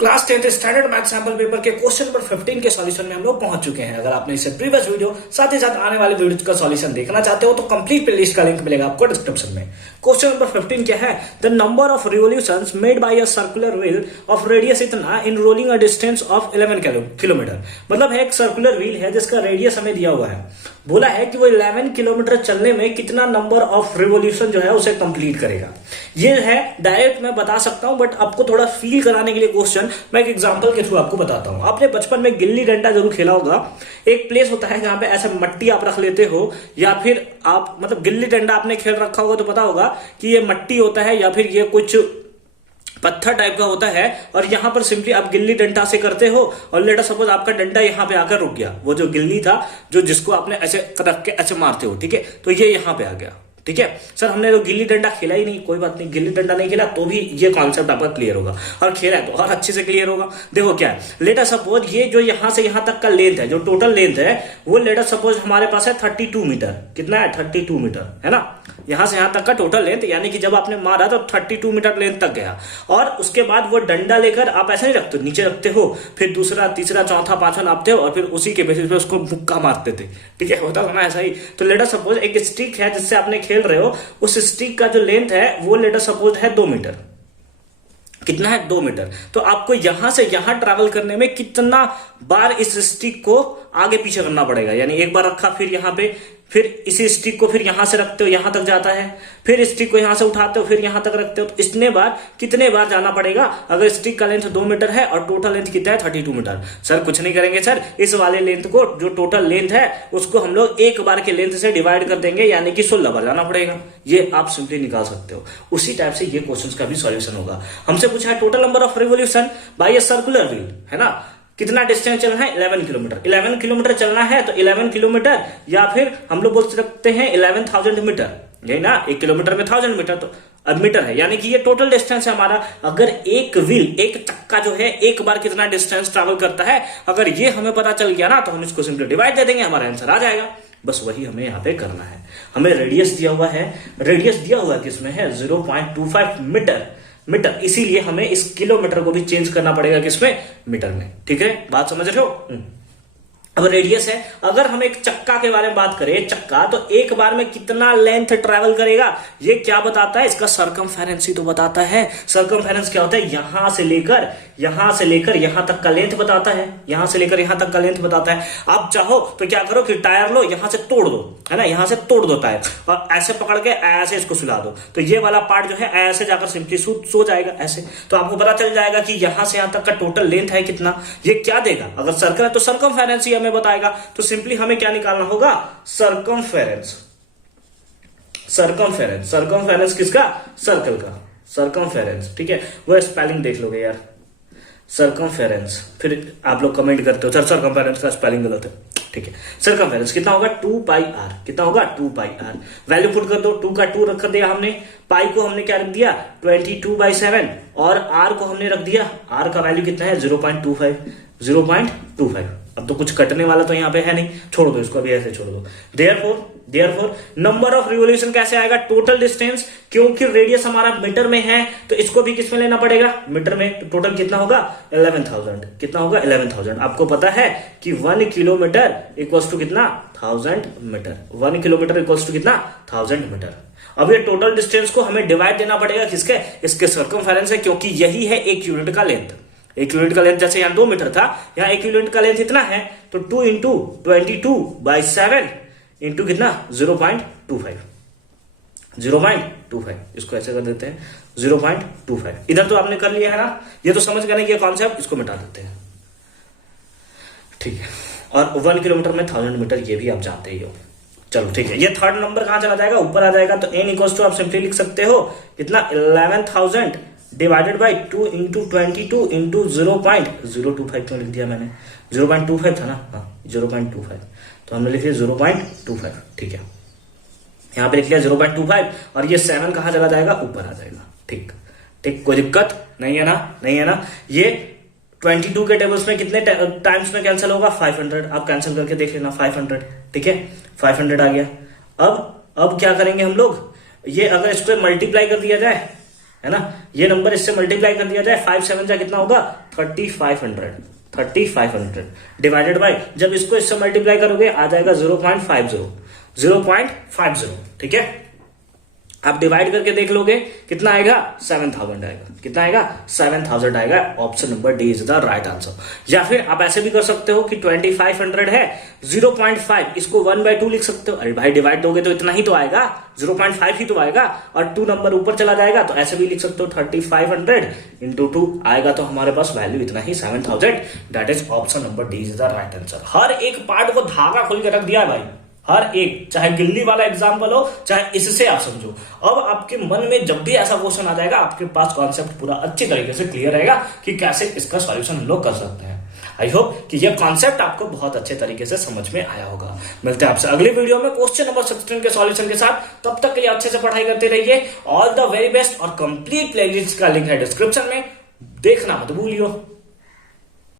Class 10th standard math sample paper के question number 15 के solution में हम लोग पहुंच चुके हैं। अगर आपने इससे प्रीवियस वीडियो साथ ही साथ आने वाले वीडियो का सॉल्यूशन देखना चाहते हो तो कंप्लीट प्लेलिस्ट का लिंक मिलेगा आपको डिस्क्रिप्शन में। क्वेश्चन नंबर 15 क्या है? The number of revolutions made by a circular wheel of radius इतना in rolling a distance of 11 kilometre. मतलब है एक सर्कुलर व्हील है जिसका रेडियस हमें दिया हुआ है। बोला है कि वो 11 किलोमीटर चलने में कितना नंबर ऑफ रिवोल्यूशन जो है उसे कंप्लीट करेगा। ये है डायरेक्ट मैं बता सकता हूं, बट आपको थोड़ा फील कराने के लिए क्वेश्चन मैं एक एग्जांपल के थ्रू आपको बताता हूं। आपने बचपन में गिल्ली डंडा जरूर खेला होगा। एक प्लेस होता है जहां पे ऐसे मट्टी आप रख लेते हो, या फिर आप मतलब गिल्ली डंडा आपने खेल रखा होगा तो पता होगा कि ये मट्टी होता है या फिर ये कुछ पत्थर टाइप का होता है, और यहां पर सिंपली आप गिल्ली डंडा से करते हो और लेटर सपोज आपका डंडा यहां पे आकर रुक गया। वो जो गिल्ली था जो जिसको आपने ऐसे रख के ऐसे मारते हो, ठीक है, तो ये यहां पे आ गया। ठीक है सर, हमने तो गिल्ली डंडा खेला ही नहीं। कोई बात नहीं, गिल्ली डंडा नहीं खेला तो भी ये कॉन्सेप्ट आपका क्लियर होगा, और खेला है तो और अच्छे से क्लियर होगा। देखो क्या है, लेटर सपोज ये जो यहां से यहां तक का लेंथ है, जो टोटल लेंथ है वो लेटर सपोज हमारे पास है 32 मीटर। कितना है? 32 मीटर है ना। यहां से यहां तक का टोटल लेंथ, यानी कि जब आपने मारा तो 32 मीटर लेंथ तक गया। और उसके बाद वो डंडा लेकर आप ऐसा नहीं रखते, नीचे रखते हो, फिर दूसरा तीसरा चौथा पांचवा नापते हो और फिर उसी के बेसिस पे उसको मुक्का मारते थे। ठीक है, होता था ना ऐसा ही। तो लेटर सपोज एक स्टिक है जिससे आपने खेल रहे हो, उस स्टिक का जो लेंथ है वो लेटर सपोज है 2 मीटर। कितना है? 2 मीटर। तो आपको यहां से यहां ट्रैवल करने में कितना बार इस स्टिक को आगे पीछे करना पड़ेगा? यानी एक बार रखा, फिर यहां पे, फिर इसी स्टिक को फिर यहां से रखते हो, यहां तक जाता है, फिर स्टिक को यहां से उठाते हो, फिर यहां तक रखते हो। तो इतने बार कितने बार जाना पड़ेगा? अगर स्टिक का लेंथ 2 मीटर है और टोटल लेंथ कितना है? 32 मीटर। सर कुछ नहीं करेंगे सर, इस वाले लेंथ को, जो टोटल लेंथ है उसको हम लोग एक बार के लेंथ से डिवाइड कर देंगे, यानी कि 16 बार जाना पड़ेगा। ये आप सिंपली निकाल सकते हो। उसी टाइप से ये क्वेश्चन का भी सॉल्यूशन होगा। हमसे पूछा है total number of revolution by a circular wheel, है ना। कितना डिस्टेंस चलना है? 11 किलोमीटर। 11 किलोमीटर चलना है तो 11 किलोमीटर, या फिर हम लोग बोल सकते हैं 11,000 मीटर। यही ना, 1 किलोमीटर में 1000 मीटर, तो अब मीटर है, यानी कि ये टोटल डिस्टेंस है हमारा। अगर एक व्हील, एक चक्का जो है एक बार कितना डिस्टेंस ट्रैवल करता है, अगर ये हमें पता चल गया ना तो हम इसको सिंपली डिवाइड दे देंगे, हमारा आंसर आ जाएगा। बस वही हमें यहाँ पे करना है। हमें रेडियस दिया हुआ है, रेडियस दिया हुआ किसमें है? 0.25 मीटर, इसीलिए हमें इस किलोमीटर को भी चेंज करना पड़ेगा किसमें? मीटर में। ठीक है, बात समझ रहे हो? अब रेडियस है, अगर हम एक चक्का के बारे में बात करें, चक्का तो एक बार में कितना लेंथ ट्रैवल करेगा ये क्या बताता है? इसका सरकमफेरेंस ही तो बताता है। सरकमफेरेंस क्या होता है? यहां से लेकर यहां तक का लेंथ बताता है। यहां से लेकर यहां तक का लेंथ बताता है। आप चाहो तो क्या करो कि टायर लो, यहां से तोड़ दो, है ना, यहां से तोड़ दो टायर, और ऐसे पकड़ के ऐसे इसको सुला दो, तो ये वाला पार्ट जो है ऐसे जाकर सिंपली सो जाएगा ऐसे। तो आपको पता चल जाएगा कि यहां से यहां तक का टोटल लेंथ है कितना। ये क्या देगा? अगर सर्कल है तो सरकमफेरेंस ही हमें बताएगा। तो सिंपली हमें क्या निकालना होगा? सरकमफेरेंस। सरकमफेरेंस किसका? सर्कल का सरकमफेरेंस। ठीक है, वो स्पेलिंग देख लोगे यार, सरकमफेरेंस। फिर आप लोग कमेंट करते हो सर सरकमफेरेंस का स्पेलिंग गलत है। ठीक है, सरकमफेरेंस कितना होगा? 2πr। कितना होगा? 2πr। वैल्यू पुट कर दो, 2 का 2 रख दिया हमने, पाई को हमने क्या रख दिया? 22/7, और r को हमने रख दिया, r का वैल्यू कितना है? 0.25। अब तो कुछ कटने वाला तो यहाँ पे है नहीं, छोड़ दो इसको, अभी ऐसे छोड़ दो। देयरफॉर नंबर ऑफ रिवोल्यूशन कैसे आएगा? टोटल डिस्टेंस, क्योंकि रेडियस हमारा मीटर में है तो इसको भी किस में लेना पड़ेगा? मीटर में। तो टोटल कितना होगा? 11,000। कितना होगा? 11,000। आपको पता है कि 1 किलोमीटर इक्वल्स टू कितना? 1000 मीटर। 1 किलोमीटर इक्वल्स टू कितना? 1000 मीटर। अब ये टोटल डिस्टेंस को हमें डिवाइड देना पड़ेगा किसके? इसके सर्कमफेरेंस है, क्योंकि यही है 1 यूनिट का लेंथ। 1 यूनिट का लेंथ जैसे यहाँ 2 मीटर था, यहाँ 1 यूनिट का लेंथ इतना है, तो 2 इंटू 22/7 इंटू कितना? 0.25। 0.25 इसको ऐसे कर देते हैं, 0.25। इधर तो आपने कर लिया है ना, ये तो समझ गए ना ये कॉन्सेप्ट, इसको मिटा देते हैं। ठीक है, और 1 किलोमीटर में 1000 मीटर, ये भी आप जानते ही हो। चलो ठीक है, ये थर्ड नंबर कहां चला जाएगा? ऊपर आ जाएगा। तो n इक्वल्स टू आप सिंपली लिख सकते हो कितना? 11,000 डिवाइडेड बाई 2 इंटू 22 इंटू 0.025। क्यों लिख दिया मैंने? 0.25 था ना, हाँ 0.25, तो हमने लिख लिया 0.25। ठीक है, यहां पे लिख लिया 0.25, और ये 7 कहां चला जाएगा? ऊपर आ जाएगा। ठीक, कोई दिक्कत नहीं है ना। ये 22 के टेबल्स में कितने टाइम्स में कैंसिल होगा? 500। आप कैंसिल करके देख लेना, 500। ठीक है, 500 आ गया। अब क्या करेंगे हम लोग? ये अगर इसको मल्टीप्लाई कर दिया जाए है ना। ये नंबर इससे मल्टीप्लाई कर दिया जाए, 5 7 जा कितना होगा 3500 डिवाइडेड बाय, जब इसको इससे मल्टीप्लाई करोगे आ जाएगा 0.50, ठीक है। आप डिवाइड करके देख लोगे कितना आएगा 7000 आएगा, कितना आएगा 7000 आएगा। Option number D is the right answer. या फिर आप ऐसे भी कर सकते हो कि 2500 है, 0.5 इसको 1/2 लिख सकते हो। अरे भाई डिवाइड दोगे तो इतना ही तो आएगा, 0.5 ही तो आएगा, और 2 नंबर ऊपर चला जाएगा, तो ऐसे भी लिख सकते हो 3500 इंटू 2 आएगा, तो हमारे पास वैल्यू इतना ही 7000। That is option number D is the right answer. हर एक पार्ट को धागा खोल के रख दिया है भाई, हर एक, चाहे गिल्ली वाला एग्जाम्पल हो चाहे इससे आप समझो। अब आपके मन में जब भी ऐसा क्वेश्चन आ जाएगा, आपके पास कॉन्सेप्ट पूरा अच्छी तरीके से क्लियर रहेगा कि कैसे इसका सॉल्यूशन हम लोग कर सकते हैं। आई होप कि ये कॉन्सेप्ट आपको बहुत अच्छे तरीके से समझ में आया होगा। मिलते हैं आपसे अगली वीडियो में क्वेश्चन नंबर 16 के सॉल्यूशन के साथ। तब तक के लिए अच्छे से पढ़ाई करते रहिए। All the very best. और कंप्लीट प्लेलिस्ट का लिंक है डिस्क्रिप्शन में, देखना मत भूलियो।